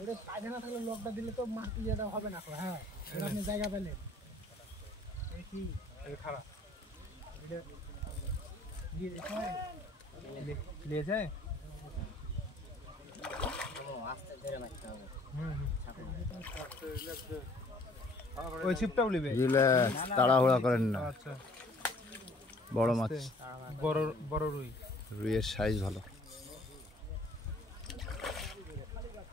ওটা কাজে না থাকলে লকটা দিলে তো মাটি যেটা হবে না। হ্যাঁ আপনি জায়গা পেলেন কি খারাপ ওই ছিপটাও নেবে, তাড়াহুড়া করেন না। আচ্ছা বড় মাছ, বড় বড় রুই, রুইয়ের সাইজ ভালো।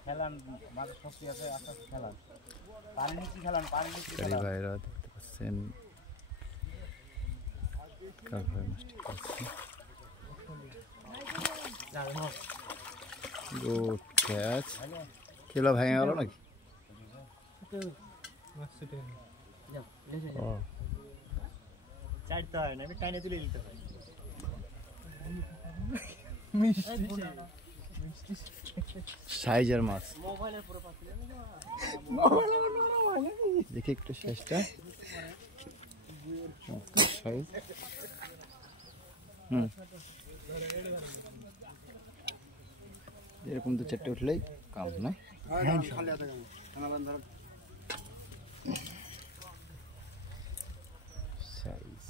খেলান মাঝে শক্তি আছে, আস্তে আস্তে খেলান, পানি নিচে খেলান, পানি নিচে শিকারি ভাইরা দেখতে পাচ্ছেন মাছটি পাচ্ছি। Good catch. কিলো ভেঙে গেল নাকি? ও চাইতে হয় না, আমি টাইনে তুলে দিতে হয়। সাইজের মাছ দেখি একটু শেষটা সাইজ। এরকম তো চারটে উঠলেই কাম না। সাইজ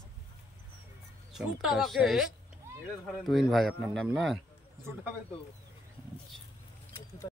চমৎকার সাইজ। তুইন ভাই আপনার নাম না?